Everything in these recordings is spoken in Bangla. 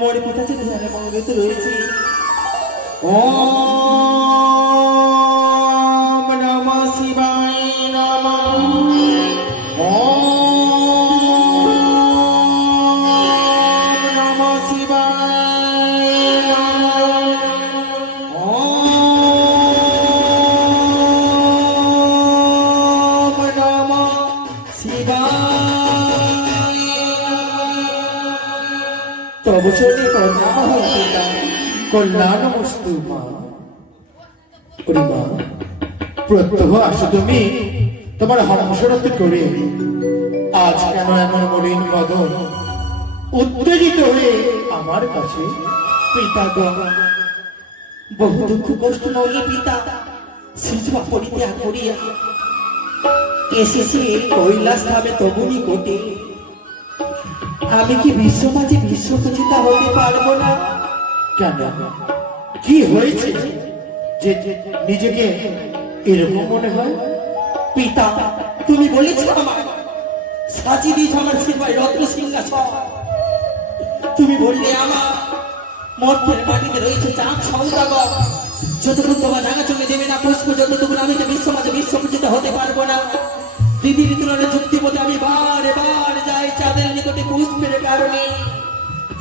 মরে পিতাছে ধ্যানে মঙ্গলিত রয়েছি। ও নমঃ শিবা তব চলে কন্যা কল্যাণ বস্তু মা। মা, প্রত্যহ আসো তুমি, তোমার হংসরত করে। আজ কেন এমন মলিন কদম উত্তেজিত হয়ে আমার কাছে পিতা বহু দুঃখ কষ্ট নইলে পিতা সিজবা পরিত্যাগ করিয়া। এসেছে কৈলাস ধামে তবুনি কোটে। আমি কি বিশ্ব মাঝে বিশ্বপচিতা হতে পারব না? কেন? কি হয়েছে যে নিজেকে এরকম মনে হয়? পিতা তুমি বলেছ আমার সাজিয়ে দিয়েছ আমার শিবাই রত্ন সিংহাসন। তুমি বললে আমার মর্তের মাটিতে রয়েছে চাঁদ সৌদাগর। যতক্ষণ তোমার রাঙা চলে দেবে না পুষ্প যতক্ষণ আমি তো বিশ্ব মাঝে বিশ্বপূজিত হতে পারব না। দিদির নিকটে পুষ্পের কারণে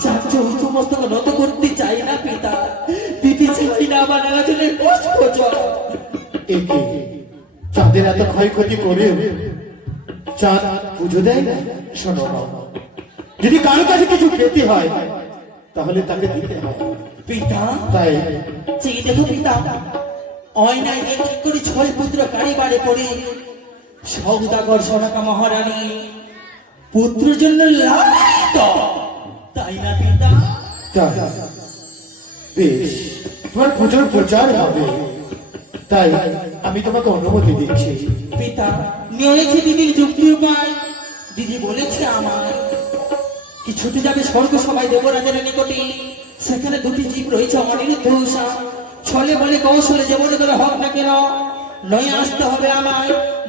চাঁদ সমস্ত নত করতে চাই না পিতা। দিদি চাই না আমার চলে পুষ্প জল। একে চাঁদের এত ক্ষয়ক্ষতি করে চাঁদ পুজো দেয় না শোনো যদি কারও কাছে কিছু পেতে হয় তাহলে তাকে দিতে হয়। পিতা? তাই চেয়ে দেখো পিতা অয়নায় এক করে ছয় পুত্র কারিবারে পড়ে সৌদাগর সনাকা মহারানী পুত্র জন্য লালিত। তাই না পিতা? তাই। বেশ তোমার পুজোর প্রচার হবে। তাই আমি তোমাকে অনুমতি দিচ্ছি। পিতা নিয়েছে দিদির যুক্তি উপায়। দিদি বলেছে আমার কি ছুটে যাবে স্বর্গ সবাই দেবরাজের নিকটে? সেখানে দুটি জীব রয়েছে অনিরুদ্ধ ছলে বলে কৌশলে যেমন করে হোক না কেন? নয় আসতে হবে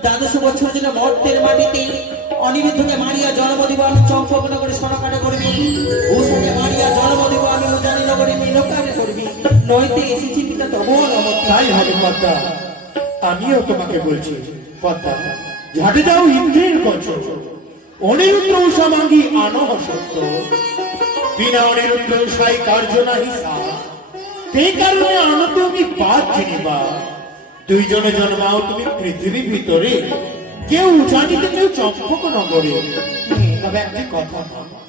দ্বাদশ বছর জন্য মর্তের মাটিতে অনিরুদ্ধকে মারিয়া জন্ম দিব আমি সনকাটা করবি মারিয়া জন্ম দিব আমি করবি। নয়তে এসেছি পিতা তাই হবে পদ্মা। আমিও তোমাকে বলছি, পদ্মা, ঝাটে যাও ইন্দ্রের বচন অনিরুদ্ধ উষা সত্য। বিনা অনিরুদ্ধ উষাই কার্য নাহি সার। সেই কারণে আনো তুমি বাদ চিনিবা দুইজনে জন্মাও তুমি পৃথিবী ভিতরে। কেউ জানিতে কেউ চম্পক নগরে। তবে একটি কথা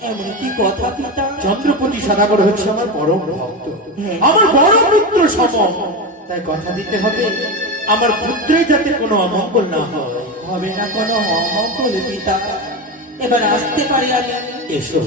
এমন কি কথা পিতা? চন্দ্রপতি সদাগর হচ্ছে আমার পরম ভক্ত। আমার বড় পুত্র সম। তাই কথা দিতে হবে। আমার পুত্রের যাতে কোনো অমঙ্গল না হয়। হবে না কোনো অমঙ্গল পিতা। এবার আসতে পারি আমি? এসো।